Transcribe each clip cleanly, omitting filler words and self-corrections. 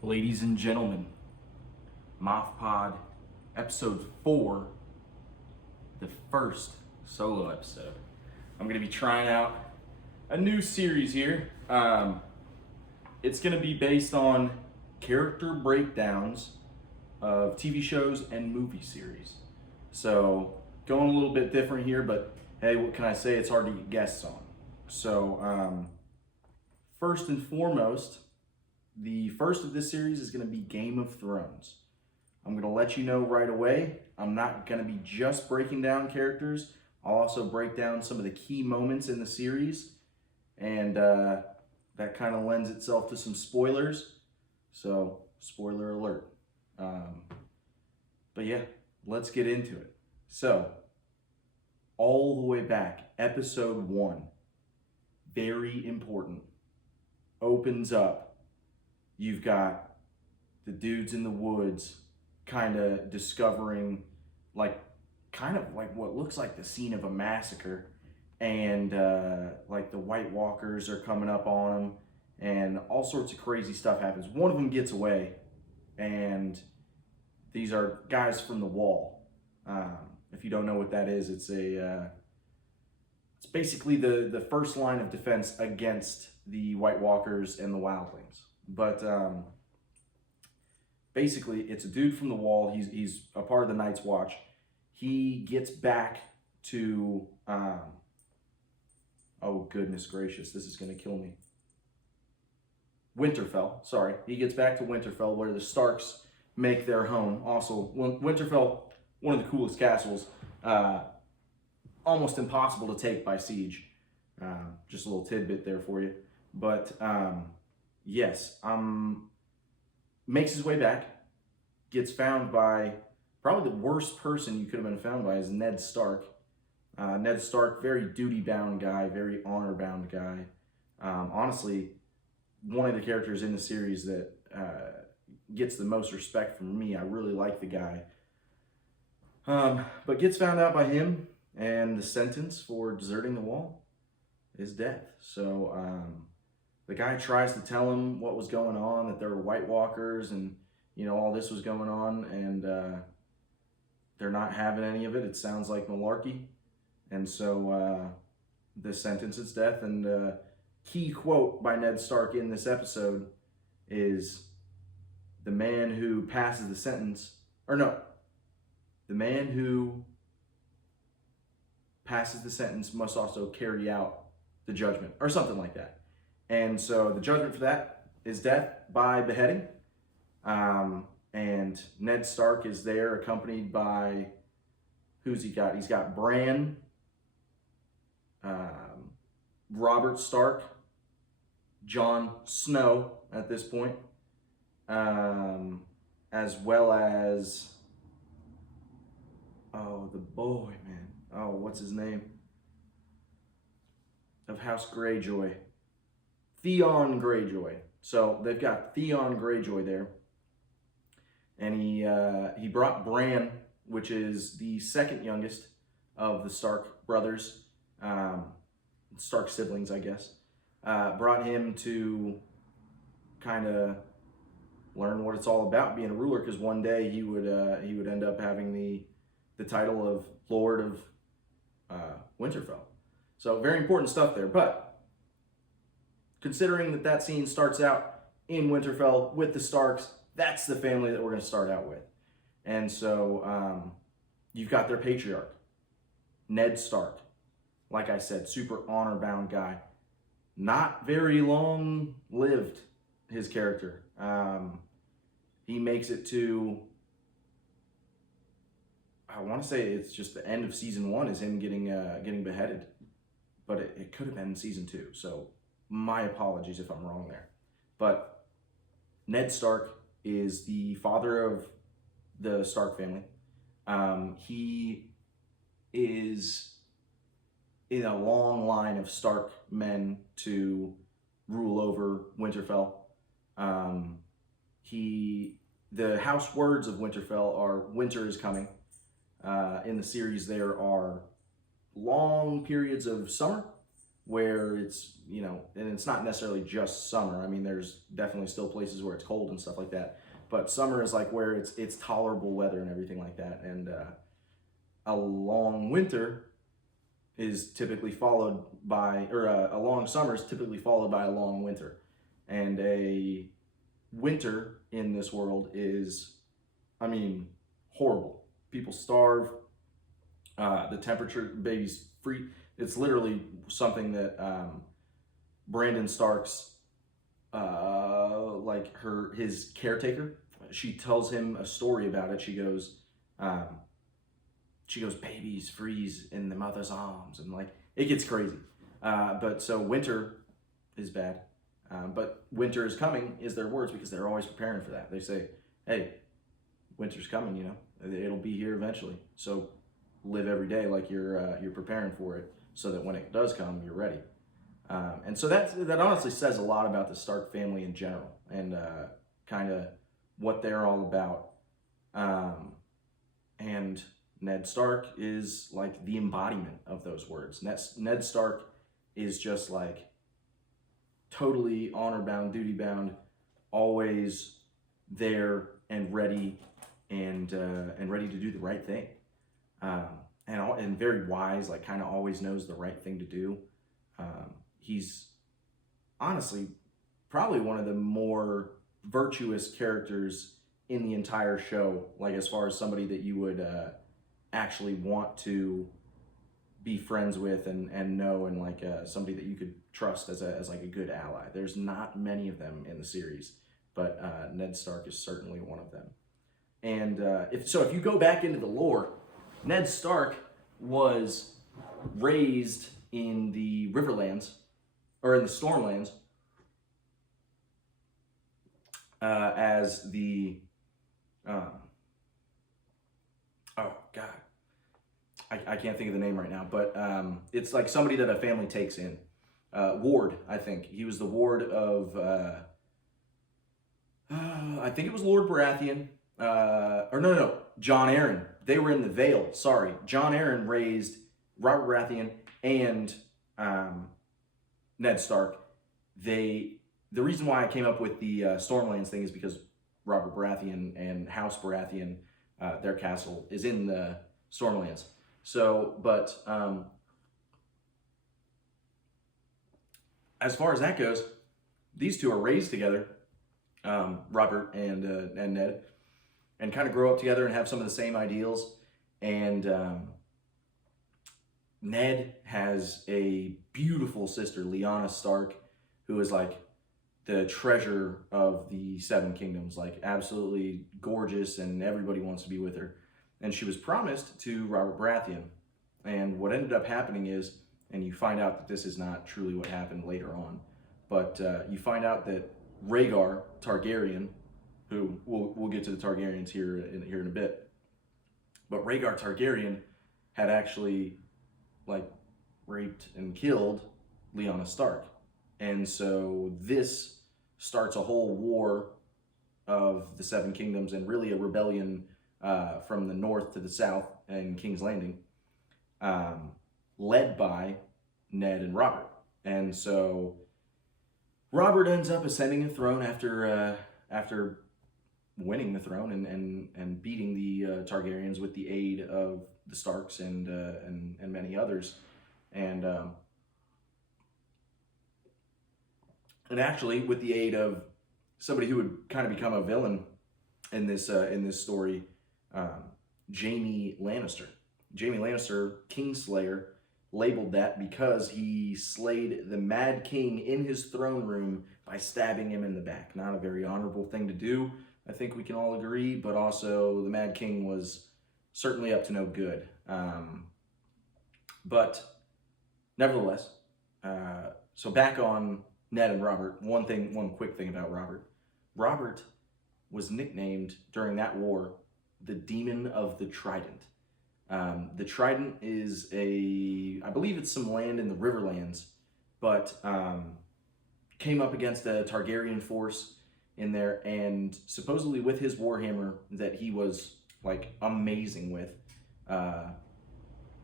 Ladies and gentlemen, MAFpod Episode 4, the first solo episode. I'm going to be trying out a new series here. It's going to be based on character breakdowns of TV shows and movie series. So, going a little bit different here, but hey, what can I say? It's hard to get guests on. So, first and foremost, the first of this series is going to be Game of Thrones. I'm going to let you know right away, I'm not going to be just breaking down characters. I'll also break down some of the key moments in the series, and that kind of lends itself to some spoilers. So, spoiler alert. But yeah, let's get into it. So, all the way back, Episode 1, very important, opens up. You've got the dudes in the woods kind of discovering kind of like what looks like the scene of a massacre, and like the White Walkers are coming up on them, and all sorts of crazy stuff happens. One of them gets away, and these are guys from the Wall. If you don't know what that is, it's basically the first line of defense against the White Walkers and the Wildlings. But basically, it's a dude from the Wall. He's a part of the Night's Watch. He gets back to oh goodness gracious, this is gonna kill me. Winterfell. Sorry, he gets back to Winterfell, where the Starks make their home. Also, Winterfell, one of the coolest castles. Almost impossible to take by siege. Just a little tidbit there for you. But yes, makes his way back, gets found by probably the worst person you could have been found by is Ned Stark. Ned Stark, very duty-bound guy, very honor-bound guy. Honestly, one of the characters in the series that gets the most respect from me. I really like the guy. But gets found out by him, and the sentence for deserting the Wall is death. So the guy tries to tell him what was going on, that there were White Walkers and, all this was going on, and they're not having any of it. It sounds like malarkey. And so the sentence is death. And key quote by Ned Stark in this episode is, the man who passes the sentence, the man who passes the sentence must also carry out the judgment, or something like that. And so the judgment for that is death by beheading. And Ned Stark is there accompanied by, who's he got? He's got Bran, Robert Stark, Jon Snow at this point, as well as, the boy, man. What's his name? Of House Greyjoy. Theon Greyjoy. So they've got Theon Greyjoy there. And he brought Bran, which is the second youngest of the Stark brothers, Stark siblings, I guess. Brought him to kind of learn what it's all about being a ruler, because one day he would end up having the title of Lord of Winterfell. So very important stuff there. But considering that scene starts out in Winterfell with the Starks, that's the family that we're going to start out with. And so you've got their patriarch, Ned Stark. Like I said, super honor-bound guy. Not very long-lived, his character. He makes it to, I want to say it's just the end of season 1 is him getting beheaded. But it could have been season 2, so my apologies if I'm wrong there. But Ned Stark is the father of the Stark family. He is in a long line of Stark men to rule over Winterfell. The house words of Winterfell are "winter is coming." In the series, there are long periods of summer, where it's, you know, and it's not necessarily just summer. I mean, there's definitely still places where it's cold and stuff like that. But summer is like where it's tolerable weather and everything like that. And a long winter is typically followed by, or a long summer is typically followed by a long winter. And a winter in this world is, I mean, horrible. People starve. The temperature, babies free. It's literally something that Brandon Stark's, his caretaker, she tells him a story about it. She goes, babies freeze in the mother's arms, and like it gets crazy. But so winter is bad. But winter is coming is their words, because they're always preparing for that. They say, hey, winter's coming, you know, it'll be here eventually. So live every day like you're preparing for it, so that when it does come, you're ready. And so that honestly says a lot about the Stark family in general, and kind of what they're all about. And Ned Stark is like the embodiment of those words. Ned Stark is just like totally honor bound, duty bound, always there and ready, and ready to do the right thing. And very wise, like kind of always knows the right thing to do. He's honestly probably one of the more virtuous characters in the entire show, like as far as somebody that you would actually want to be friends with and know, and like somebody that you could trust as like a good ally. There's not many of them in the series, but Ned Stark is certainly one of them. And if you go back into the lore, Ned Stark was raised in the Riverlands, or in the Stormlands, as the oh god, I can't think of the name right now, but it's like somebody that a family takes in. Ward, I think he was the ward of I think it was Lord Baratheon, or no, Jon Arryn. They were in the Vale. Sorry, Jon Arryn raised Robert Baratheon and Ned Stark. The reason why I came up with the Stormlands thing is because Robert Baratheon and House Baratheon, their castle is in the Stormlands. So, but as far as that goes, these two are raised together, Robert and Ned, and kind of grow up together and have some of the same ideals. And Ned has a beautiful sister, Lyanna Stark, who is like the treasure of the Seven Kingdoms, like absolutely gorgeous, and everybody wants to be with her. And she was promised to Robert Baratheon. And what ended up happening is, and you find out that this is not truly what happened later on, but you find out that Rhaegar Targaryen, who we'll get to the Targaryens here in a bit, but Rhaegar Targaryen had actually like raped and killed Lyanna Stark. And so this starts a whole war of the Seven Kingdoms, and really a rebellion from the north to the south in King's Landing, led by Ned and Robert. And so Robert ends up ascending the throne after winning the throne and beating the Targaryens with the aid of the Starks and many others. And actually, with the aid of somebody who would kind of become a villain in this story, Jaime Lannister. Jaime Lannister, Kingslayer, labeled that because he slayed the Mad King in his throne room by stabbing him in the back. Not a very honorable thing to do, I think we can all agree, but also the Mad King was certainly up to no good. But nevertheless, so back on Ned and Robert, one quick thing about Robert. Robert was nicknamed during that war the Demon of the Trident. The Trident is I believe it's some land in the Riverlands, but came up against a Targaryen force in there, and supposedly with his warhammer that he was like amazing with,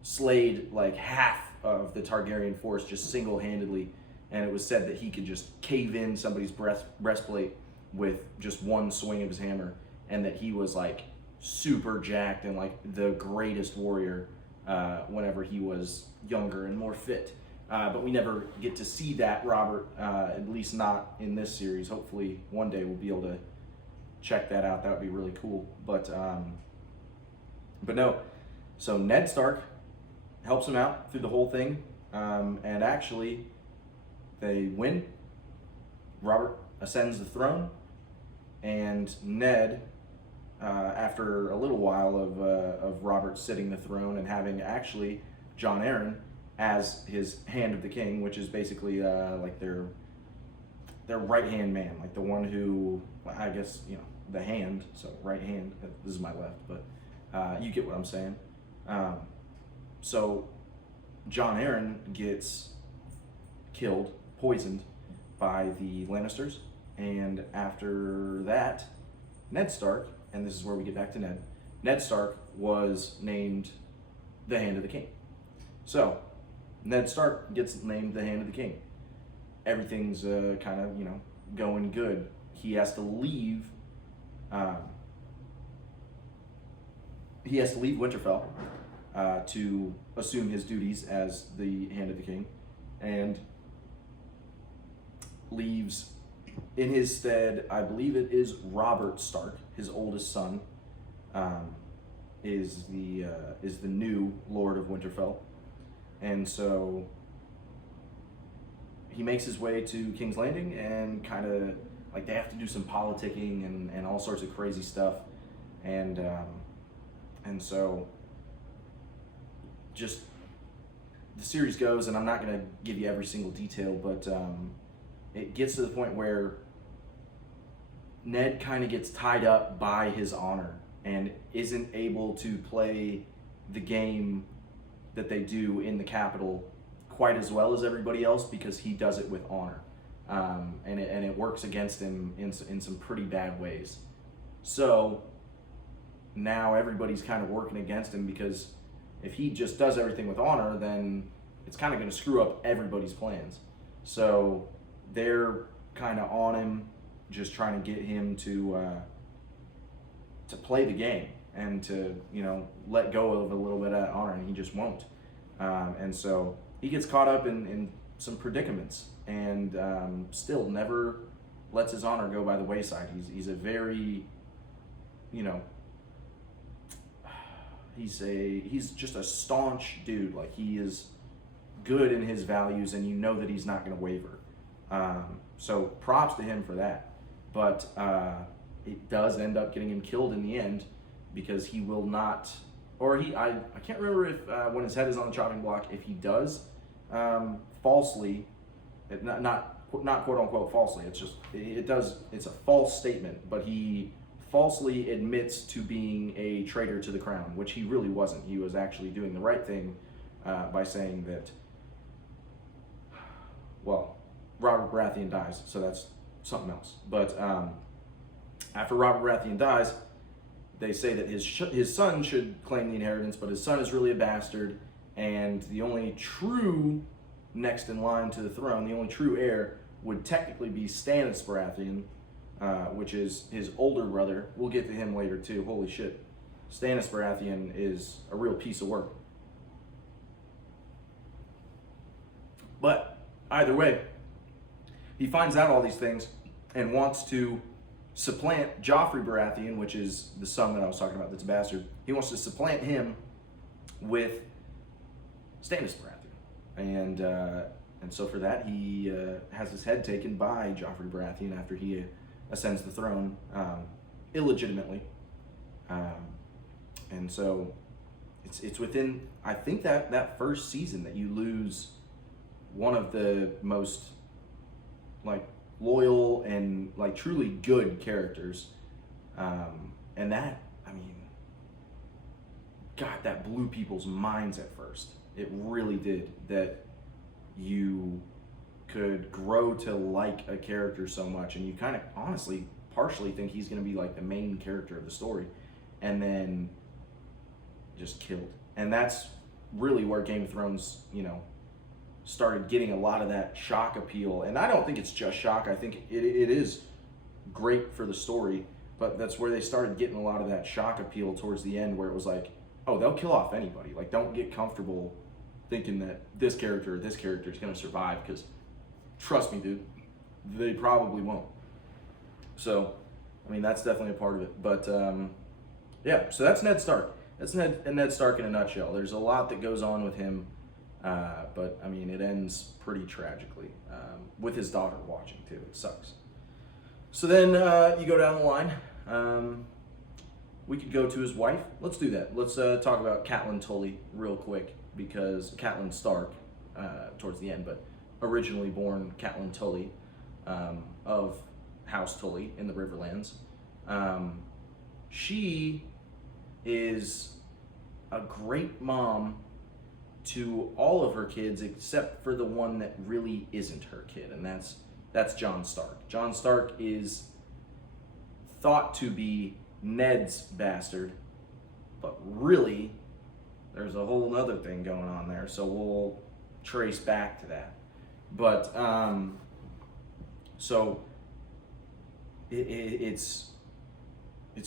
slayed like half of the Targaryen force just single-handedly, and it was said that he could just cave in somebody's breastplate with just one swing of his hammer, and that he was like super jacked and like the greatest warrior whenever he was younger and more fit. But we never get to see that Robert, at least not in this series. Hopefully one day we'll be able to check that out. That would be really cool. But no. So Ned Stark helps him out through the whole thing, and actually they win. Robert ascends the throne, and Ned, after a little while of Robert sitting the throne and having actually Jon Arryn as his hand of the king, which is basically like their right hand man, like the one who, I guess, you know, the hand. So right hand. This is my left, but you get what I'm saying. So Jon Arryn gets killed, poisoned by the Lannisters, and after that, Ned Stark, and this is where we get back to Ned, Ned Stark was named the Hand of the King. So Ned Stark gets named the Hand of the King. Everything's kind of, you know, going good. He has to leave. He has to leave Winterfell to assume his duties as the Hand of the King, and leaves in his stead, I believe it is Robert Stark, his oldest son, is the new Lord of Winterfell. And so he makes his way to King's Landing, and kind of like they have to do some politicking and all sorts of crazy stuff, and so just the series goes, and I'm not going to give you every single detail, but it gets to the point where Ned kind of gets tied up by his honor and isn't able to play the game that they do in the capital quite as well as everybody else, because he does it with honor, and it works against him in some pretty bad ways. So now everybody's kind of working against him, because if he just does everything with honor, then it's kind of going to screw up everybody's plans. So they're kind of on him, just trying to get him to play the game and to, you know, let go of a little bit of that honor, and he just won't. And so he gets caught up in some predicaments, and still never lets his honor go by the wayside. He's a very, you know, he's just a staunch dude. Like, he is good in his values, and you know that he's not going to waver. So props to him for that. But it does end up getting him killed in the end, because he will not, or I can't remember if when his head is on the chopping block, if he does falsely, not quote unquote falsely, it's a false statement, but he falsely admits to being a traitor to the crown, which he really wasn't. He was actually doing the right thing by saying that, well, Robert Baratheon dies, so that's something else. But after Robert Baratheon dies, they say that his son should claim the inheritance, but his son is really a bastard, and the only true next in line to the throne, the only true heir, would technically be Stannis Baratheon, which is his older brother. We'll get to him later too. Holy shit. Stannis Baratheon is a real piece of work. But either way, he finds out all these things and wants to supplant Joffrey Baratheon, which is the son that I was talking about that's a bastard. He wants to supplant him with Stannis Baratheon. And so for that, he has his head taken by Joffrey Baratheon after he ascends the throne illegitimately. And so it's within, I think, that first season that you lose one of the most like loyal and like truly good characters, and that, I mean, God, that blew people's minds at first. It really did. That you could grow to like a character so much, and you kind of honestly partially think he's going to be like the main character of the story, and then just killed. And that's really where Game of Thrones, you know, started getting a lot of that shock appeal. And I don't think it's just shock. I think it is great for the story, but that's where they started getting a lot of that shock appeal towards the end, where it was like, oh, they'll kill off anybody. Like, don't get comfortable thinking that this character is going to survive, because trust me, dude, they probably won't. So, I mean, that's definitely a part of it. But yeah, so that's Ned Stark. That's Ned Stark in a nutshell. There's a lot that goes on with him, but I mean, it ends pretty tragically, with his daughter watching too. It sucks. So then you go down the line. We could go to his wife. Let's do that. Let's talk about Catelyn Tully real quick, because Catelyn Stark towards the end, but originally born Catelyn Tully of House Tully in the Riverlands. She is a great mom to all of her kids except for the one that really isn't her kid, and that's Jon Stark. Jon Stark is thought to be Ned's bastard, but really there's a whole other thing going on there, so we'll trace back to that. But so it's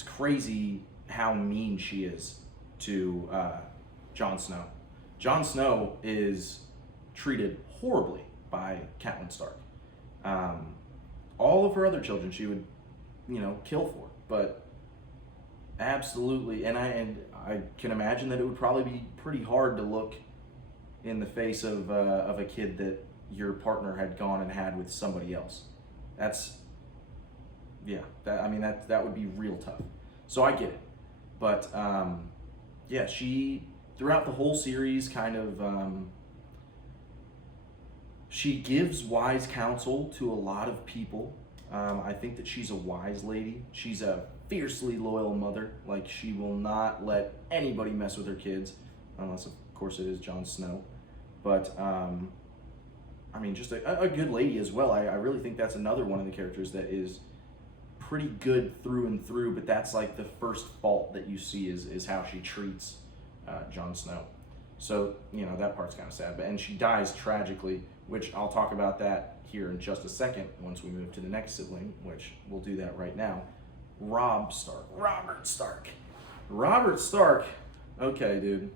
crazy how mean she is to Jon Snow. Jon Snow is treated horribly by Catelyn Stark. All of her other children she would, kill for, but absolutely, and I can imagine that it would probably be pretty hard to look in the face of a kid that your partner had gone and had with somebody else. That would be real tough. So I get it, but yeah, she throughout the whole series kind of she gives wise counsel to a lot of people. I think that she's a wise lady. She's a fiercely loyal mother. Like, she will not let anybody mess with her kids, unless of course it is Jon Snow. But just a good lady as well. I really think that's another one of the characters that is pretty good through and through, but that's like the first fault that you see is how she treats Jon Snow. So, that part's kind of sad. And she dies tragically, which I'll talk about that here in just a second once we move to the next sibling, which we'll do that right now. Robert Stark. Okay, dude.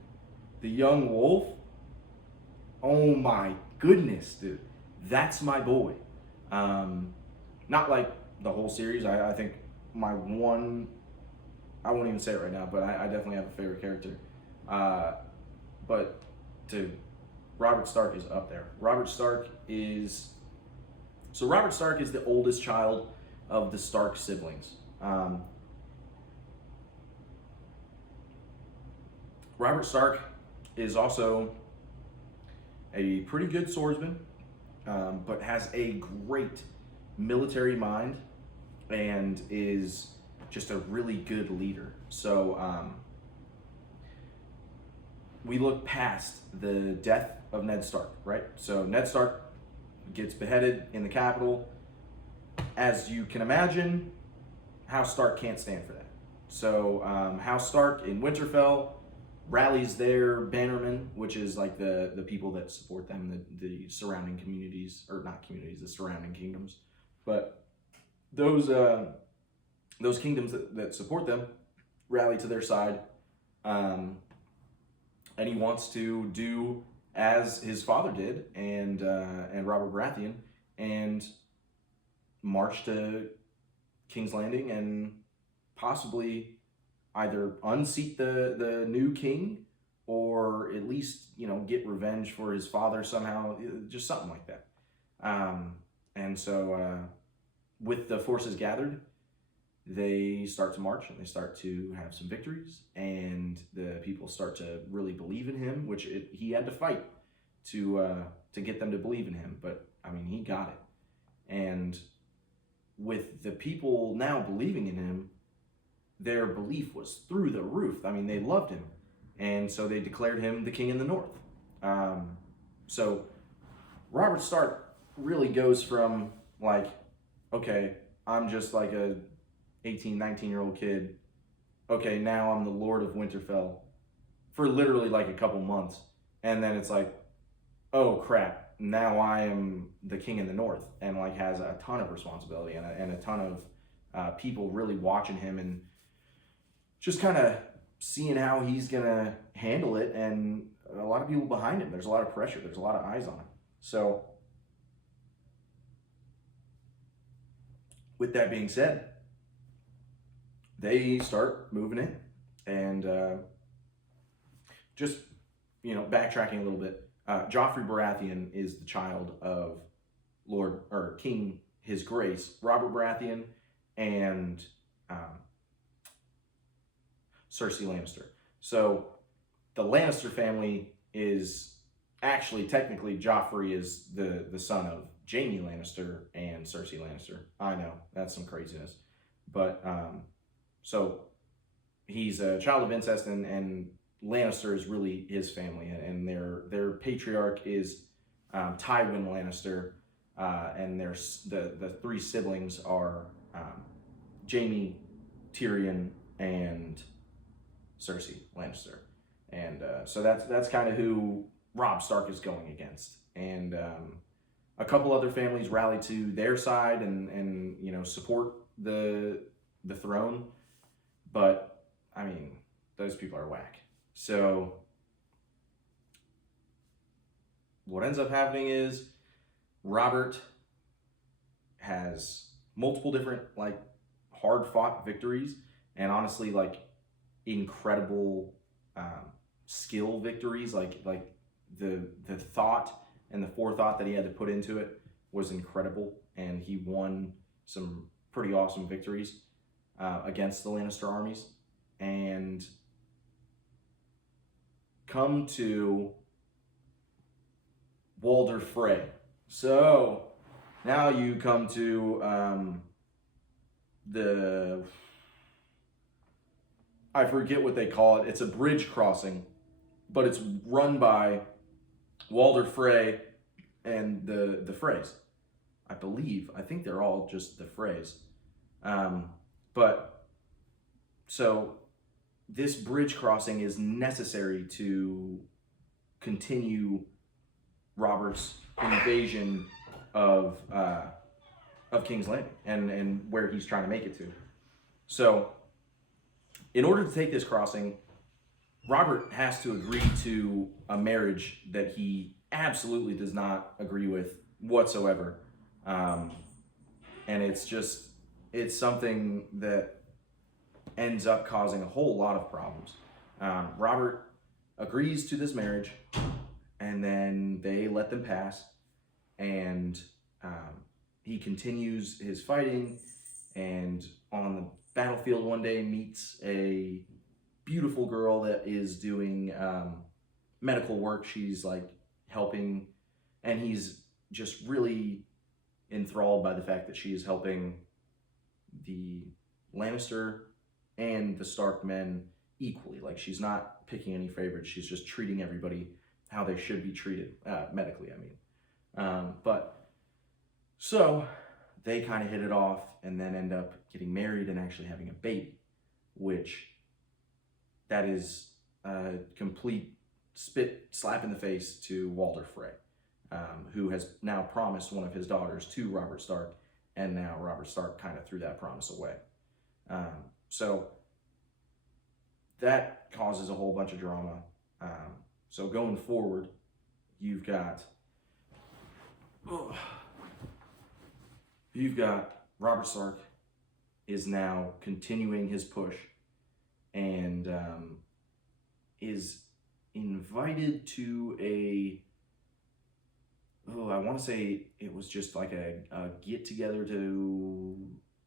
The young wolf. Oh my goodness, dude. That's my boy. Not like the whole series. I think my one, I won't even say it right now, but I definitely have a favorite character. But dude, Robert Stark is up there. Robert Stark is the oldest child of the Stark siblings. Robert Stark is also a pretty good swordsman, but has a great military mind and is just a really good leader. So we look past the death of Ned Stark, right? So Ned Stark gets beheaded in the Capitol. As you can imagine, House Stark can't stand for that. So House Stark in Winterfell rallies their bannermen, which is like the people that support them, the surrounding communities, or not communities, the surrounding kingdoms. But those kingdoms that support them rally to their side, and he wants to do as his father did, and Robert Baratheon, and march to King's Landing and possibly either unseat the new king, or at least get revenge for his father somehow, just something like that. And so with the forces gathered, they start to march and they start to have some victories, and the people start to really believe in him, which he had to fight to get them to believe in him, but he got it. And with the people now believing in him, their belief was through the roof. They loved him, and so they declared him the king in the north. So Robert Stark really goes from like, okay, I'm just like a 18, 19-year-old kid. Okay, now I'm the Lord of Winterfell for literally like a couple months. And then it's like, oh crap, now I am the king in the north, and like has a ton of responsibility and a ton of people really watching him and just kind of seeing how he's gonna handle it, and a lot of people behind him. There's a lot of pressure. There's a lot of eyes on him. So with that being said, they start moving in, and just backtracking a little bit. Joffrey Baratheon is the child of Lord or King His Grace Robert Baratheon and Cersei Lannister. So the Lannister family is actually technically Joffrey is the son of Jaime Lannister and Cersei Lannister. I know that's some craziness, but so he's a child of incest, and Lannister is really his family, and their patriarch is Tywin Lannister, and the three siblings are Jaime, Tyrion, and Cersei Lannister, and so that's kind of who Robb Stark is going against, and a couple other families rally to their side and support the throne, but I mean those people are whack. So what ends up happening is Robert has multiple different hard fought victories, and honestly incredible skill victories. Like the thought and the forethought that he had to put into it was incredible, and he won some pretty awesome victories against the Lannister armies. And come to Walder Frey. So now you come to I forget what they call it. It's a bridge crossing, but it's run by Walder Frey and the Freys. I think they're all just the Freys. But so this bridge crossing is necessary to continue Robert's invasion of King's Landing and where he's trying to make it to. So in order to take this crossing, Robert has to agree to a marriage that he absolutely does not agree with whatsoever. And it's something that ends up causing a whole lot of problems. Robert agrees to this marriage, and then they let them pass, and he continues his fighting, and on the battlefield one day meets a beautiful girl that is doing medical work. She's helping, and he's just really enthralled by the fact that she is helping the Lannister and the Stark men equally. She's not picking any favorites. She's just treating everybody how they should be treated, medically, I mean. But so they kind of hit it off and then end up getting married and actually having a baby, which that is a complete slap in the face to Walder Frey, who has now promised one of his daughters to Robert Stark, and now Robert Stark kind of threw that promise away. So that causes a whole bunch of drama. So going forward, you've got Robert Stark is now continuing his push, and is invited to I want to say it was just like a get together to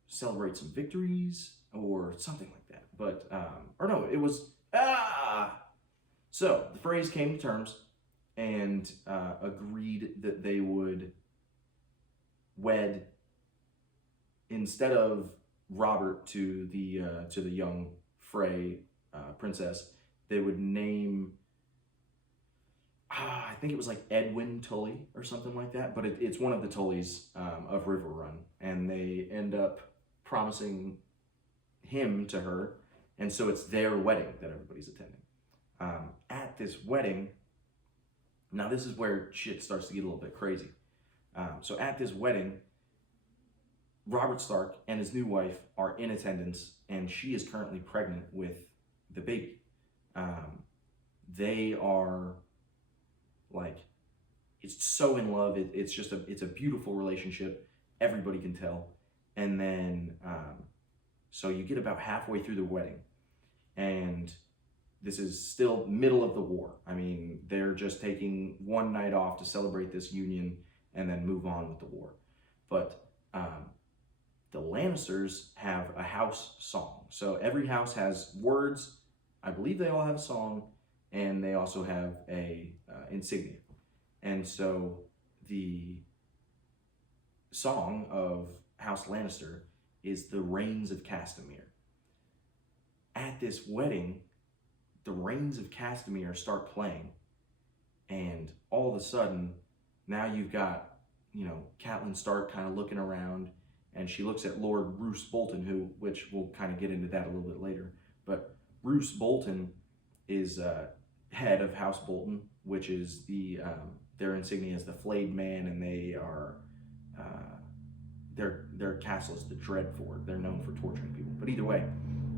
celebrate some victories or something like that. But, or no, it was, So the Freys came to terms and agreed that they would wed, instead of Robert to the young Frey princess, they would name, I think it was Edwin Tully or something like that, but it's one of the Tullys of River Run, and they end up promising him to her, and so it's their wedding that everybody's attending. At this wedding, Now this is where shit starts to get a little bit crazy. So at this wedding, Robert Stark and his new wife are in attendance, and she is currently pregnant with the baby. They are like, it's so in love. It's a beautiful relationship. Everybody can tell. And then, so you get about halfway through the wedding, and this is still middle of the war. I mean, they're just taking one night off to celebrate this union and then move on with the war. But the Lannisters have a house song. So every house has words. I believe they all have a song, and they also have a insignia. And so the song of House Lannister is The Rains of Castamere. At this wedding, the Rains of Castamere start playing, and all of a sudden, now you've got, Catelyn Stark kind of looking around, and she looks at Lord Roose Bolton, which we'll kind of get into that a little bit later. But Roose Bolton is head of House Bolton, which is their insignia is the Flayed Man, and they are their castle is the Dreadfort. They're known for torturing people. But either way,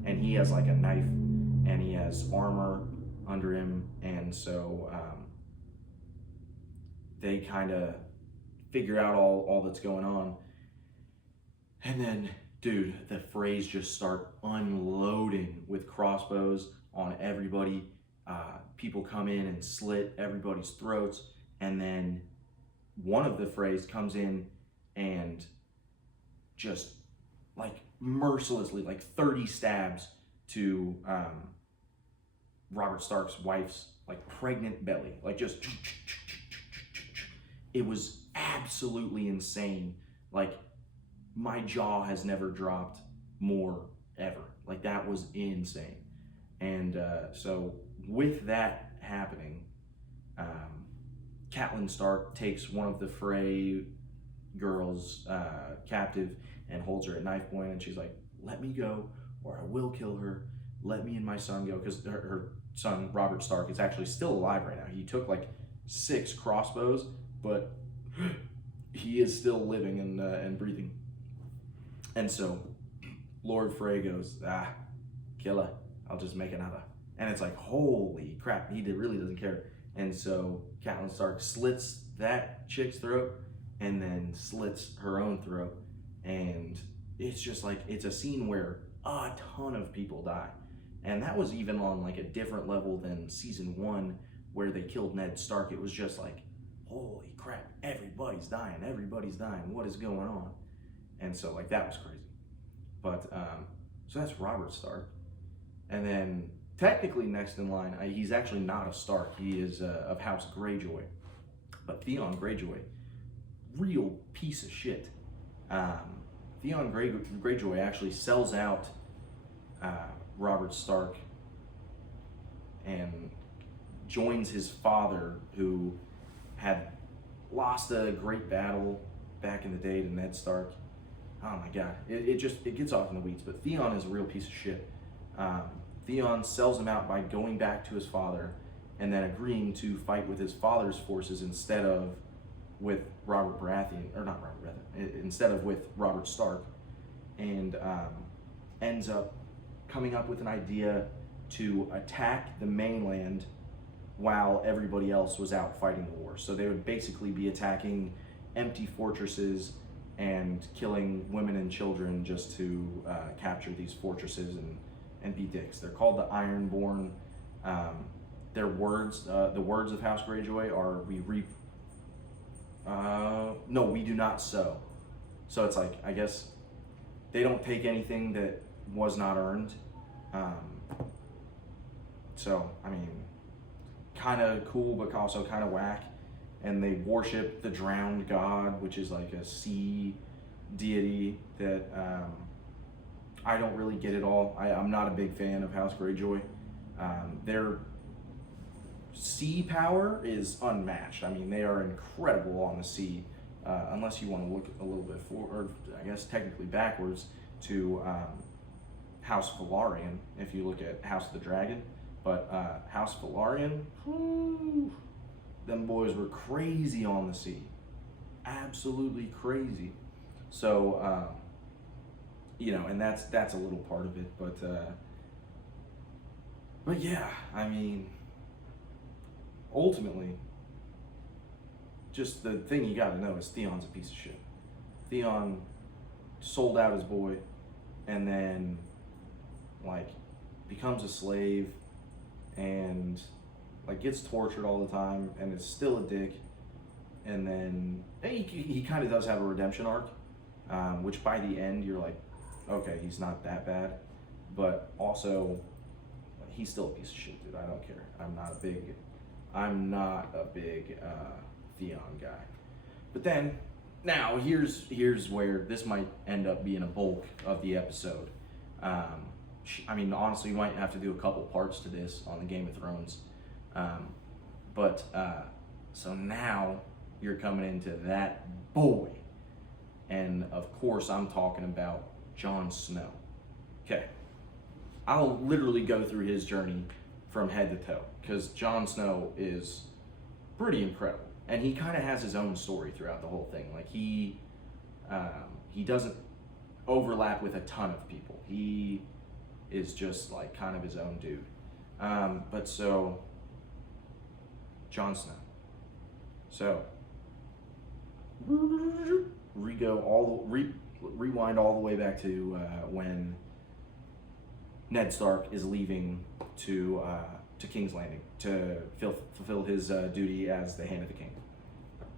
and he has like a knife, and he has armor under him, and so they kind of figure out all that's going on. And then, dude, the Freys just start unloading with crossbows on everybody. People come in and slit everybody's throats, and then one of the Freys comes in and just like mercilessly, like 30 stabs to Robert Stark's wife's like pregnant belly. Like just, it was absolutely insane. Like, my jaw has never dropped more ever. Like, that was insane. And so with that happening, Catelyn Stark takes one of the Frey girls captive and holds her at knife point, and she's like, let me go or I will kill her. Let me and my son go. Because her son, Robert Stark, is actually still alive right now. He took like 6 crossbows, but he is still living and breathing. And so Lord Frey goes, kill her. I'll just make another. And it's like, holy crap, he really doesn't care. And so Catelyn Stark slits that chick's throat and then slits her own throat. And it's just like, it's a scene where a ton of people die. And that was even on like a different level than season 1 where they killed Ned Stark. It was just like, holy crap, everybody's dying, what is going on? And so like, that was crazy. But so that's Robert Stark. And then technically next in line, he's actually not a Stark, he is of House Greyjoy. But Theon Greyjoy, real piece of shit. Theon Greyjoy actually sells out Robert Stark and joins his father, who had lost a great battle back in the day to Ned Stark. Oh my god, it gets off in the weeds, but Theon is a real piece of shit. Theon sells him out by going back to his father and then agreeing to fight with his father's forces instead of with Robert Baratheon, or not Robert Baratheon, instead of with Robert Stark, and ends up coming up with an idea to attack the mainland while everybody else was out fighting the war. So they would basically be attacking empty fortresses and killing women and children just to capture these fortresses and be dicks. They're called the Ironborn. Their words, the words of House Greyjoy are, we reap, no, we do not sow. So it's like, I guess they don't take anything that was not earned. So, I mean, kind of cool, but also kind of whack. And they worship the drowned god, which is like a sea deity that I don't really get at all. I'm not a big fan of House Greyjoy. Their sea power is unmatched. I mean, they are incredible on the sea, unless you want to look a little bit forward, or I guess technically backwards, to House Velaryon, if you look at House of the Dragon. But House Velaryon, whew, them boys were crazy on the sea, absolutely crazy. So and that's a little part of it, but yeah, I mean, ultimately, just the thing you got to know is Theon's a piece of shit. Theon sold out his boy, and then like becomes a slave, and like gets tortured all the time, and is still a dick. And then he kind of does have a redemption arc, which by the end you're like, okay, he's not that bad, but also he's still a piece of shit, dude. I don't care. I'm not a big Theon guy. But then now here's where this might end up being a bulk of the episode. I mean, honestly, you might have to do a couple parts to this on the Game of Thrones. So now you're coming into that boy. And of course, I'm talking about Jon Snow. Okay. I'll literally go through his journey from head to toe, because Jon Snow is pretty incredible. And he kind of has his own story throughout the whole thing. Like, he doesn't overlap with a ton of people. He is just like kind of his own dude. But so, Jon Snow. So, rewind all the way back to when Ned Stark is leaving to King's Landing to fulfill his duty as the Hand of the King.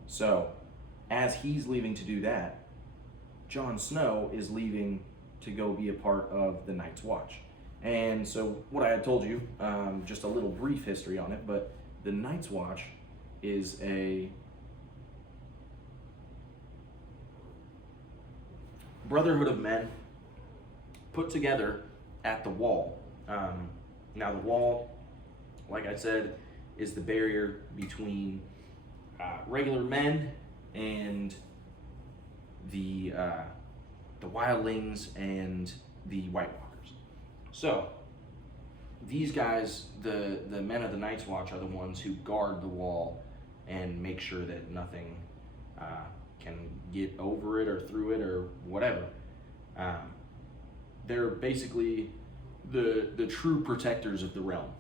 So, as he's leaving to do that, Jon Snow is leaving to go be a part of the Night's Watch. And so, what I had told you, just a little brief history on it, but the Night's Watch is a brotherhood of men put together at the Wall. Now, the Wall, like I said, is the barrier between regular men and the wildlings and the White Walkers. So, these guys, the men of the Night's Watch, are the ones who guard the Wall and make sure that nothing can get over it or through it or whatever. They're basically the true protectors of the realm.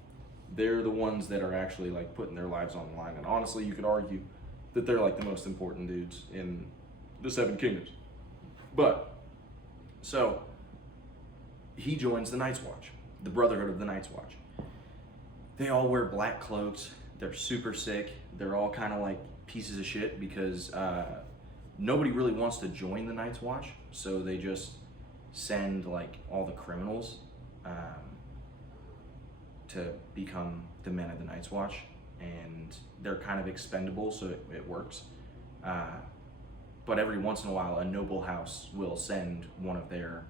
They're the ones that are actually like putting their lives on the line. And honestly, you could argue that they're like the most important dudes in the Seven Kingdoms. But, so, he joins the Night's Watch, the Brotherhood of the Night's Watch. They all wear black cloaks. They're super sick. They're all kind of like pieces of shit because nobody really wants to join the Night's Watch, so they just send like all the criminals to become the men of the Night's Watch, and they're kind of expendable, so it works. But every once in a while, a noble house will send one of their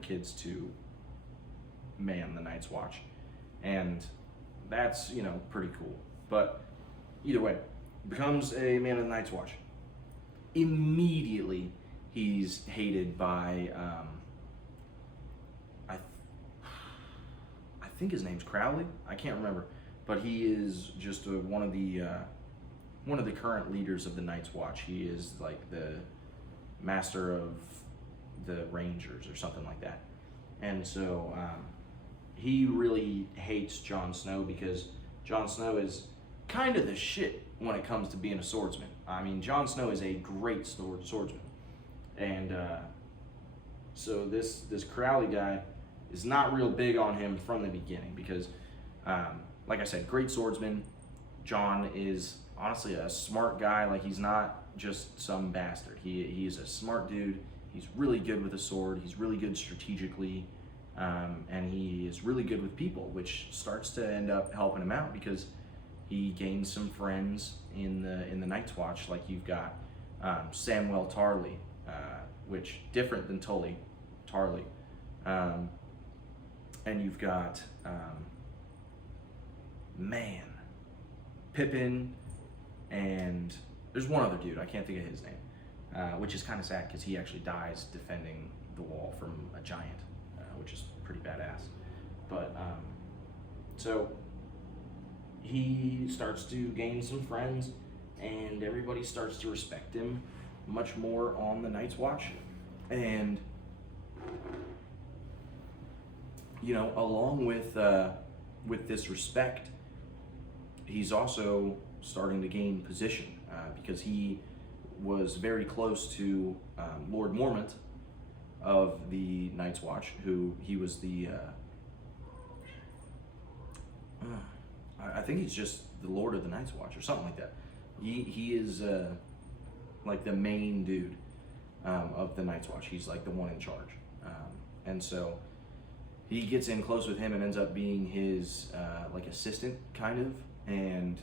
kids to man the Night's Watch, and that's pretty cool. But either way, becomes a man of the Night's Watch. Immediately, he's hated by I think his name's Crowley. I can't remember, but he is just one of the current leaders of the Night's Watch. He is like the master of the Rangers or something like that. And so he really hates Jon Snow because Jon Snow is kind of the shit when it comes to being a swordsman. I mean, Jon Snow is a great swordsman. And so this Crowley guy is not real big on him from the beginning because, like I said, great swordsman. Jon is honestly a smart guy. Like, he's not just some bastard. He's a smart dude. He's really good with a sword. He's really good strategically, and he is really good with people, which starts to end up helping him out because he gains some friends in the Night's Watch. Like, you've got Samwell Tarly, which different than Tarly, and you've got Pippin, and there's one other dude, I can't think of his name, which is kind of sad because he actually dies defending the Wall from a giant, which is pretty badass. But so he starts to gain some friends, and everybody starts to respect him much more on the Night's Watch. And along with this respect, he's also starting to gain position because he was very close to Lord Mormont of the Night's Watch, who he was I think he's just the Lord of the Night's Watch or something like that. He is like the main dude of the Night's Watch. He's like the one in charge, and so he gets in close with him and ends up being his like assistant kind of, and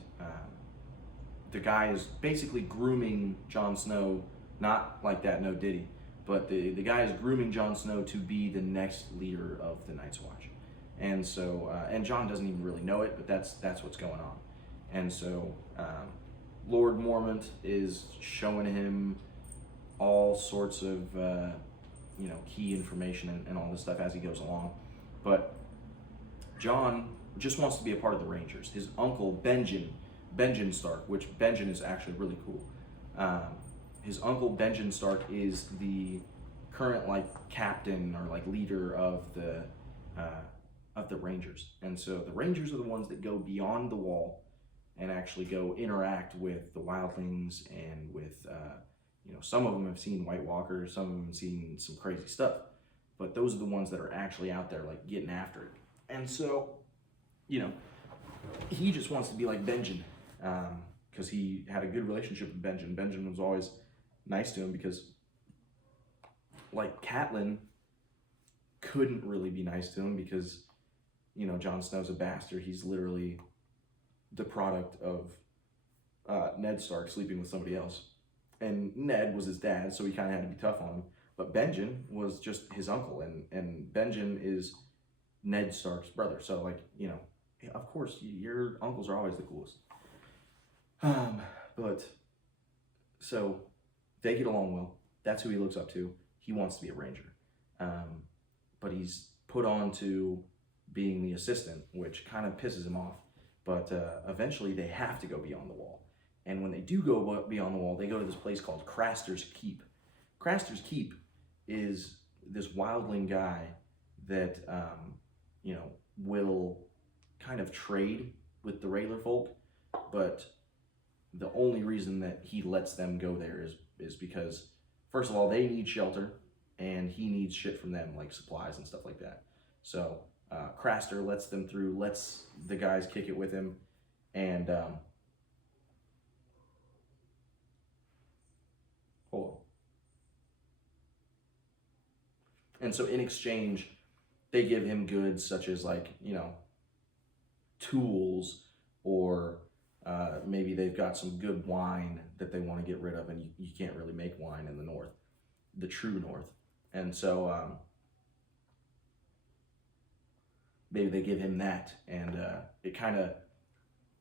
the guy is basically grooming Jon Snow, not like that, no Diddy, but the guy is grooming Jon Snow to be the next leader of the Night's Watch. And so, and Jon doesn't even really know it, but that's what's going on. And so, Lord Mormont is showing him all sorts of, key information and all this stuff as he goes along. But Jon just wants to be a part of the Rangers. His uncle, Benjen Stark, which Benjen is actually really cool. His uncle, Benjen Stark, is the current, like, captain or, like, leader of the Rangers. And so the Rangers are the ones that go beyond the wall and actually go interact with the wildlings and with, some of them have seen White Walkers, some of them have seen some crazy stuff. But those are the ones that are actually out there, like, getting after it. And so, he just wants to be like Benjen, because he had a good relationship with Benjen. Benjen was always nice to him because, like, Catelyn couldn't really be nice to him because, Jon Snow's a bastard. He's literally the product of Ned Stark sleeping with somebody else. And Ned was his dad, so he kind of had to be tough on him. But Benjen was just his uncle, and Benjen is Ned Stark's brother. So, like, of course, your uncles are always the coolest. But, so, they get along well. That's who he looks up to. He wants to be a ranger. But he's put on to being the assistant, which kind of pisses him off. But eventually they have to go beyond the wall. And when they do go beyond the wall, they go to this place called Craster's Keep. Craster's Keep is this wildling guy that, will kind of trade with the Rayler folk. But the only reason that he lets them go there is because, first of all, they need shelter, and he needs shit from them, like supplies and stuff like that. So Craster lets them through, lets the guys kick it with him, and hold on. And so in exchange, they give him goods such as, like, tools, or maybe they've got some good wine that they want to get rid of, and you can't really make wine in the North, the true North. And so maybe they give him that, and it kind of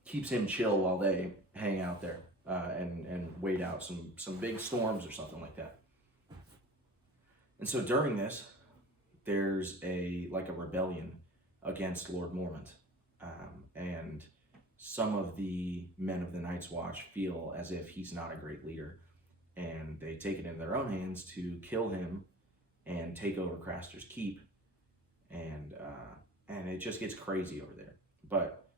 keeps him chill while they hang out there and wait out some big storms or something like that. And so during this, there's a rebellion against Lord Mormont, and some of the men of the Night's Watch feel as if he's not a great leader, and they take it into their own hands to kill him and take over Craster's Keep, and it just gets crazy over there. But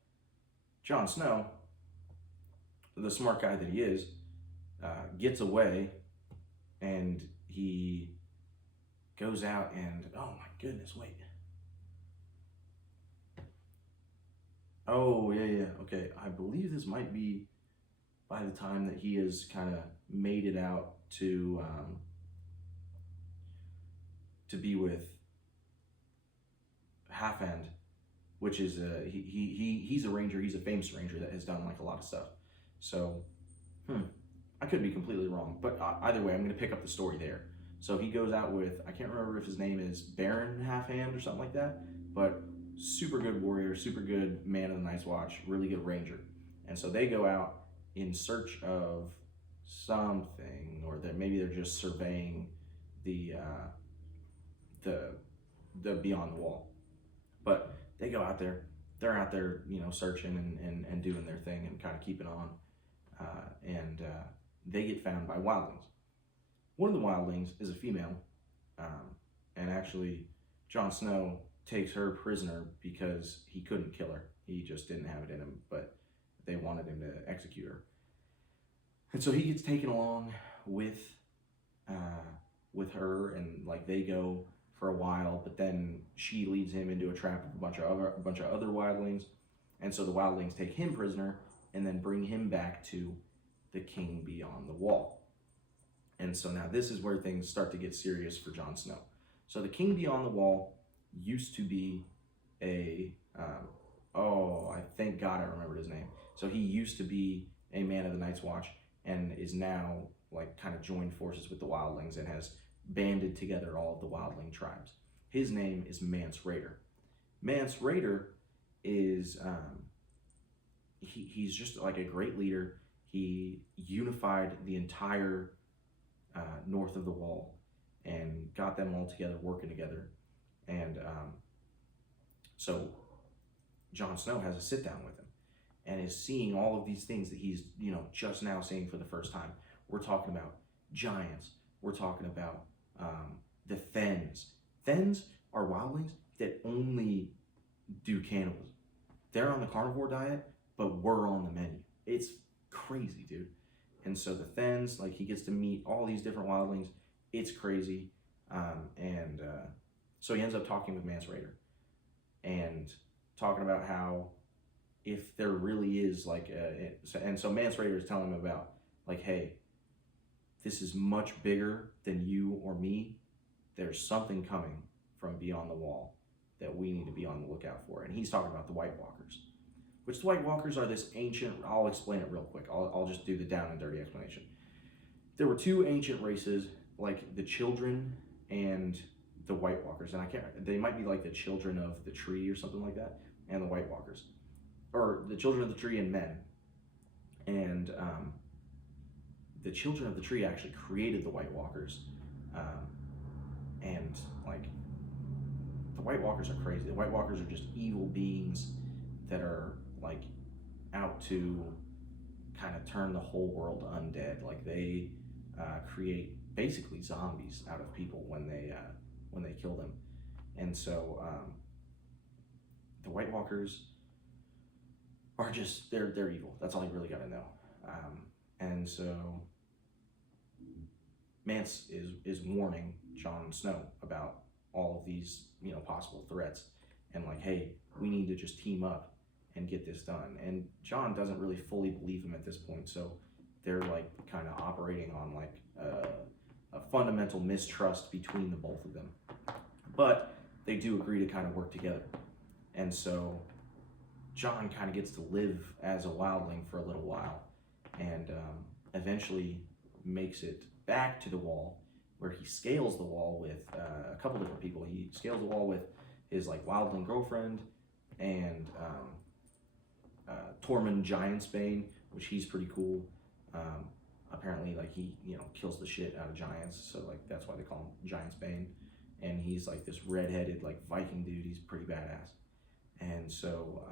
Jon Snow, the smart guy that he is, gets away, and he goes out and, oh my goodness, wait. Oh, yeah, okay. I believe this might be by the time that he has kind of made it out to be with Halfhand, which is he's a ranger. He's a famous ranger that has done, like, a lot of stuff. So, I could be completely wrong, but either way, I'm going to pick up the story there. So he goes out with, I can't remember if his name is Baron Halfhand or something like that, but super good warrior, super good man of the Night's Watch, really good ranger. And so they go out in search of something, or maybe they're just surveying the beyond the wall. But they go out there, they're out there, searching and doing their thing and kind of keeping on. And they get found by wildlings. One of the wildlings is a female, and actually, Jon Snow takes her prisoner because he couldn't kill her. He just didn't have it in him, but they wanted him to execute her. And so he gets taken along with her, and like they go for a while, but then she leads him into a trap of a bunch of other wildlings, and so the wildlings take him prisoner and then bring him back to the king beyond the wall. And so now this is where things start to get serious for Jon Snow. So the king beyond the wall used to be I thank God I remembered his name. So he used to be a man of the Night's Watch and is now like kind of joined forces with the wildlings and has banded together all of the wildling tribes. His name is Mance Rayder. Mance Rayder is he's just like a great leader. He unified the entire north of the wall and got them all together, working together. And so Jon Snow has a sit down with him and is seeing all of these things that he's, just now seeing for the first time. We're talking about giants. We're talking about the Thenns. Thenns are wildlings that only do cannibalism. They're on the carnivore diet, but we're on the menu. It's crazy, dude. And so the Thenns, like he gets to meet all these different wildlings. It's crazy. So he ends up talking with Mance Rayder and talking about how if there really is and so Mance Rayder is telling him about like, hey, this is much bigger than you or me. There's something coming from beyond the wall that we need to be on the lookout for. And he's talking about the White Walkers, which the White Walkers are this ancient, I'll explain it real quick. I'll just do the down and dirty explanation. There were two ancient races, like the Children and the White Walkers. And they might be like the Children of the Tree or something like that, and the White Walkers. Or the Children of the Tree and men. And the Children of the Tree actually created the White Walkers. And like, the White Walkers are crazy. The White Walkers are just evil beings that are like out to kind of turn the whole world undead. Like they create basically zombies out of people when they kill them. And so the White Walkers are just they're evil. That's all you really got to know. And so Mance is warning Jon Snow about all of these possible threats and like, hey, we need to just team up and get this done. And Jon doesn't really fully believe him at this point, so they're like kind of operating on like a fundamental mistrust between the both of them. But they do agree to kind of work together. And so Jon kind of gets to live as a wildling for a little while and eventually makes it back to the wall, where he scales the wall with a couple different people. He scales the wall with his like wildling girlfriend and Tormund Giantsbane, which he's pretty cool. Apparently, like he kills the shit out of giants, so like that's why they call him Giantsbane. And he's like this redheaded like Viking dude. He's pretty badass. And so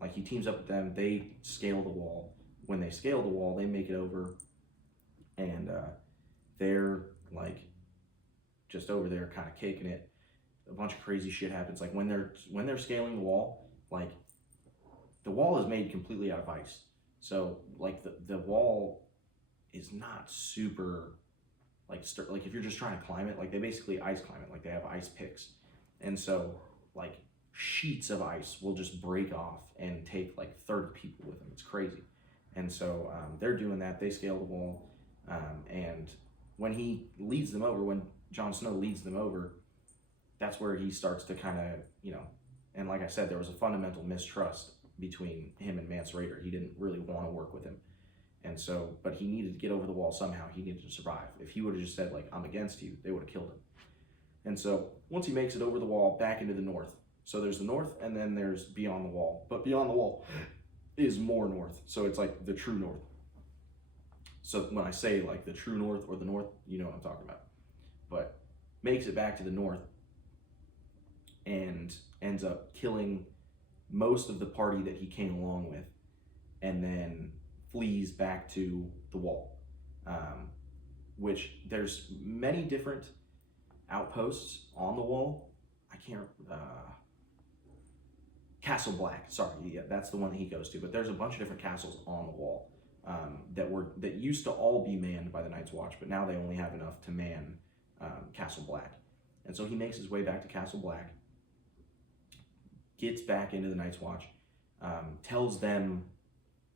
like he teams up with them. They scale the wall. When they scale the wall, they make it over, and they're like just over there kind of caking it. A bunch of crazy shit happens. Like when they're scaling the wall, like the wall is made completely out of ice. So like the wall is not super like if you're just trying to climb it, like they basically ice climb it. Like they have ice picks, and so like sheets of ice will just break off and take like 30 people with them. It's crazy. And so they're doing that. They scale the wall, and when he leads them over, when Jon Snow leads them over, that's where he starts to kind of, and like I said, there was a fundamental mistrust between him and Mance Rayder. He didn't really want to work with him. And so, but he needed to get over the wall somehow. He needed to survive. If he would have just said like, I'm against you, they would have killed him. And so once he makes it over the wall, back into the north. So there's the north, and then there's beyond the wall. But beyond the wall is more north. So it's like the true north. So when I say like the true north or the north, you know what I'm talking about. But makes it back to the north and ends up killing most of the party that he came along with, and then flees back to the Wall, which there's many different outposts on the Wall. I can't. Castle Black. Sorry, yeah, that's the one that he goes to. But there's a bunch of different castles on the Wall that used to all be manned by the Night's Watch, but now they only have enough to man Castle Black. And so he makes his way back to Castle Black, gets back into the Night's Watch, tells them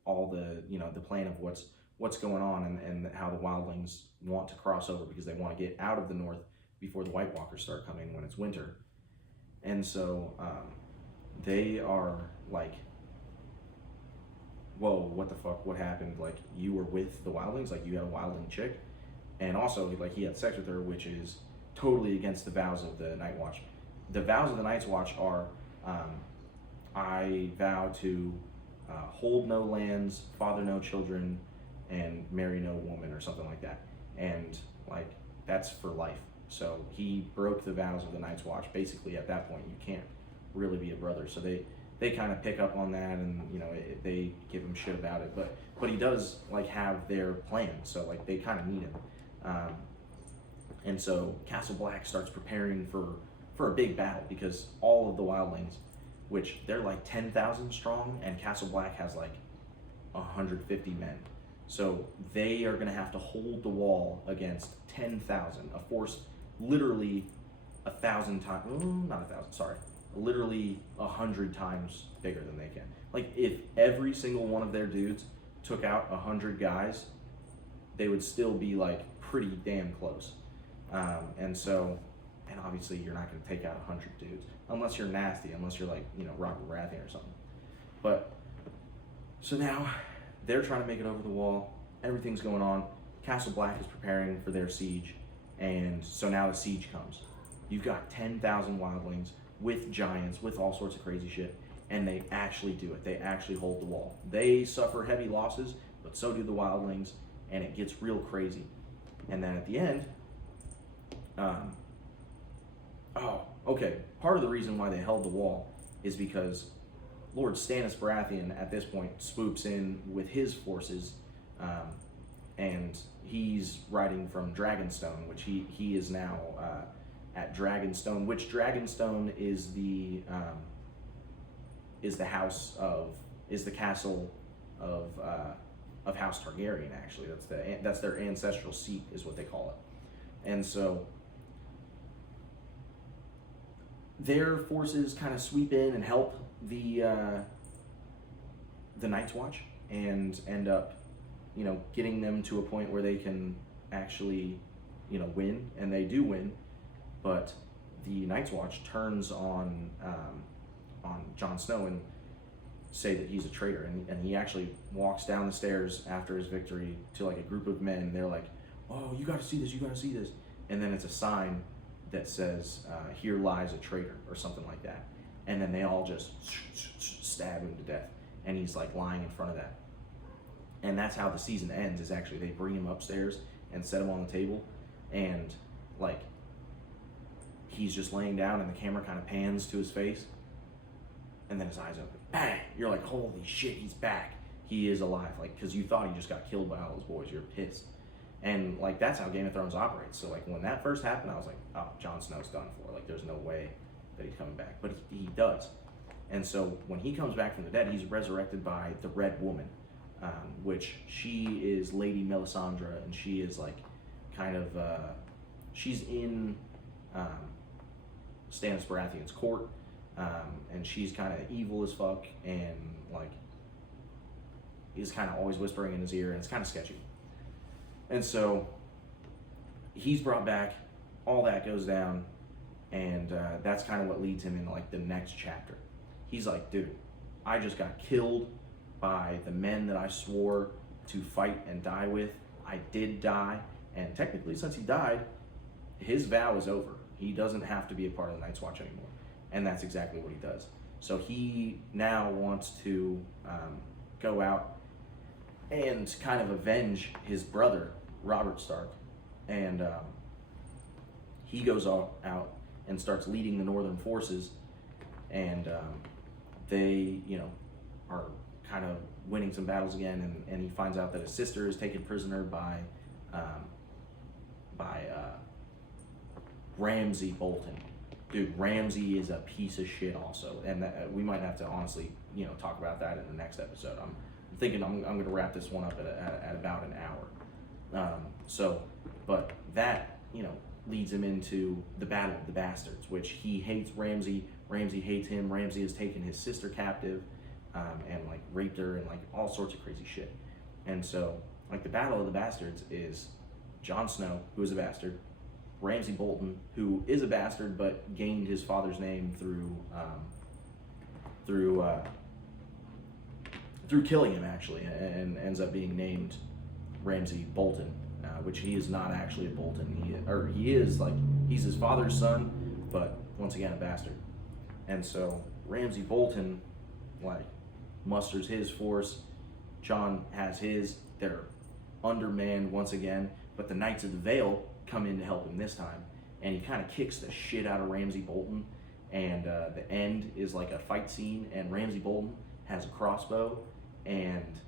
all the plan of what's going on and how the wildlings want to cross over because they want to get out of the north before the White Walkers start coming when it's winter. And so they are like, whoa, what the fuck, what happened? Like, you were with the wildlings, like you had a wildling chick, and also like he had sex with her, which is totally against the vows of the Night Watch. The vows of the Night's Watch are, I vow to hold no lands, father no children, and marry no woman, or something like that. And like, that's for life. So he broke the vows of the Night's Watch. Basically, at that point, you can't really be a brother. So they kind of pick up on that, and they give him shit about it. But he does like have their plan. So like they kind of need him. And so Castle Black starts preparing for a big battle because all of the wildlings, which they're like 10,000 strong, and Castle Black has like 150 men. So they are going to have to hold the Wall against 10,000, a force literally 1,000 times, not 1,000, sorry, literally 100 times bigger than they can. Like, if every single one of their dudes took out 100 guys, they would still be like pretty damn close. And obviously you're not going to take out 100 dudes unless you're nasty, unless you're like, Robert Baratheon or something. But so now they're trying to make it over the Wall. Everything's going on. Castle Black is preparing for their siege. And so now the siege comes. You've got 10,000 wildlings with giants, with all sorts of crazy shit. And they actually do it. They actually hold the Wall. They suffer heavy losses, but so do the wildlings. And it gets real crazy. And then at the end, part of the reason why they held the Wall is because Lord Stannis Baratheon at this point swoops in with his forces, and he's riding from Dragonstone, which he is now at Dragonstone, which Dragonstone is the castle of House Targaryen. Actually, that's their ancestral seat, is what they call it. And so their forces kind of sweep in and help the Night's Watch and end up, getting them to a point where they can actually, win, and they do win. But the Night's Watch turns on Jon Snow and say that he's a traitor, and he actually walks down the stairs after his victory to like a group of men. And they're like, "Oh, you got to see this! You got to see this!" And then it's a sign that says, "Here lies a traitor," or something like that. And then they all just stab him to death, and he's like lying in front of that. And that's how the season ends, is actually they bring him upstairs and set him on the table, and like he's just laying down, and the camera kind of pans to his face, and then his eyes open, bang! You're like, holy shit, he's back. He is alive, like, because you thought he just got killed by all those boys. You're pissed. And like, that's how Game of Thrones operates. So like, when that first happened, I was like, oh, Jon Snow's done for. Like, there's no way that he's coming back. But he does. And so when he comes back from the dead, he's resurrected by the Red Woman, which she is Lady Melisandre, and she is like kind of she's in Stannis Baratheon's court, and she's kind of evil as fuck, and like is kind of always whispering in his ear, and it's kind of sketchy. And so he's brought back, all that goes down, and that's kind of what leads him into like the next chapter. He's like, dude, I just got killed by the men that I swore to fight and die with. I did die, and technically since he died, his vow is over. He doesn't have to be a part of the Night's Watch anymore. And that's exactly what he does. So he now wants to go out and kind of avenge his brother, Robert Stark. And he goes out and starts leading the northern forces. And they, are kind of winning some battles again, and he finds out that his sister is taken prisoner um, by Ramsay Bolton. Dude, Ramsay is a piece of shit also, and we might have to honestly, talk about that in the next episode. I'm thinking I'm going to wrap this one up at about an hour. But that, leads him into the Battle of the Bastards, which he hates Ramsay. Ramsay hates him. Ramsay has taken his sister captive, and like raped her and like all sorts of crazy shit. And so, like, the Battle of the Bastards is Jon Snow, who is a bastard, Ramsay Bolton, who is a bastard but gained his father's name through killing him, actually, and ends up being named Ramsay Bolton, which he is not actually a Bolton. He is, like, he's his father's son, but once again a bastard. And so Ramsay Bolton, like, musters his force. Jon has his. They're undermanned once again, but the Knights of the Vale come in to help him this time, and he kind of kicks the shit out of Ramsay Bolton, and the end is like a fight scene, and Ramsay Bolton has a crossbow, and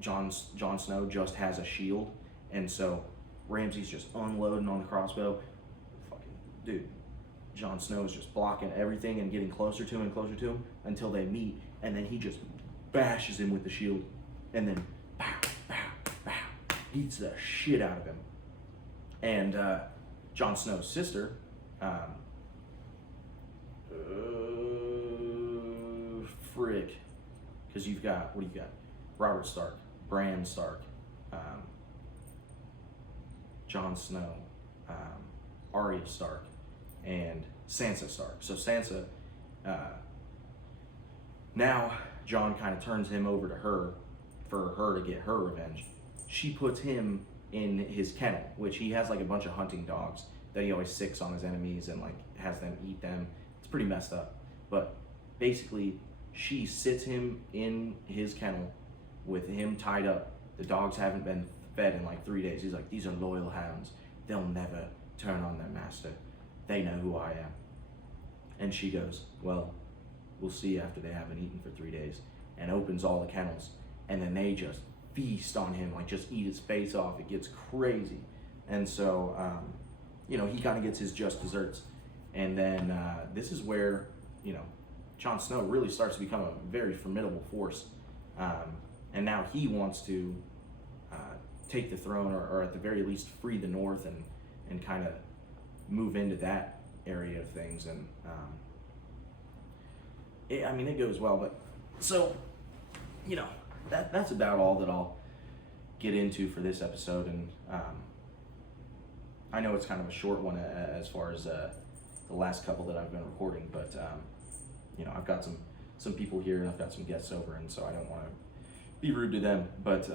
Jon Snow just has a shield, and so Ramsay's just unloading on the crossbow. Fucking dude, Jon Snow is just blocking everything and getting closer to him and closer to him until they meet, and then he just bashes him with the shield, and then pow, pow, pow, beats the shit out of him. And Jon Snow's sister, frick, because you've got, what do you got? Robert Stark, Bran Stark, Jon Snow, Arya Stark, and Sansa Stark. So Sansa, now Jon kind of turns him over to her for her to get her revenge. She puts him in his kennel, which he has like a bunch of hunting dogs that he always sicks on his enemies and like has them eat them. It's pretty messed up. But basically, she sits him in his kennel with him tied up. The dogs haven't been fed in like 3 days. He's like, these are loyal hounds. They'll never turn on their master. They know who I am. And she goes, well, we'll see after they haven't eaten for 3 days, and opens all the kennels. And then they just feast on him, like just eat his face off. It gets crazy. And so, he kind of gets his just desserts. And then this is where, Jon Snow really starts to become a very formidable force. And now he wants to take the throne, or at the very least free the North and kind of move into that area of things. And it goes well. But so, that's about all that I'll get into for this episode. And I know it's kind of a short one as far as the last couple that I've been recording, but I've got some people here, and I've got some guests over, and so I don't want to be rude to them. But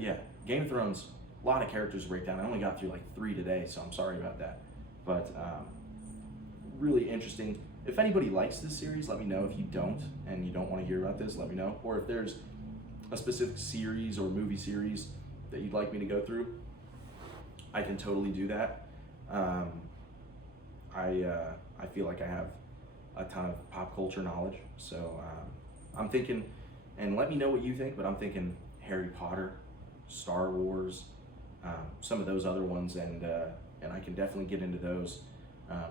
yeah, Game of Thrones, a lot of characters to break down. I only got through like 3 today, so I'm sorry about that. But really interesting. If anybody likes this series, let me know. If you don't, and you don't want to hear about this, let me know. Or if there's a specific series or movie series that you'd like me to go through, I can totally do that. I feel like I have a ton of pop culture knowledge, so I'm thinking, and let me know what you think, but I'm thinking Harry Potter, Star Wars, some of those other ones, and I can definitely get into those.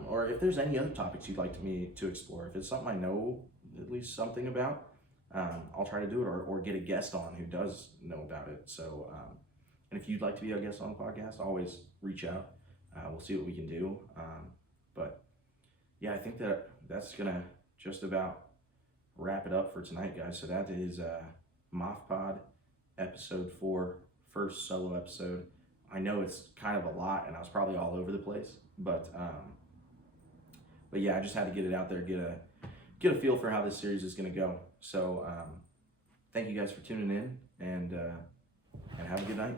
Or if there's any other topics you'd like me to explore, if it's something I know at least something about, I'll try to do it, or get a guest on who does know about it. So, and if you'd like to be a guest on the podcast, always reach out. We'll see what we can do. But yeah, I think that's gonna just about wrap it up for tonight, guys. So that is MAFpod Episode 4, first solo episode. I know it's kind of a lot, and I was probably all over the place, but yeah, I just had to get it out there, get a feel for how this series is gonna go. So thank you guys for tuning in, and have a good night.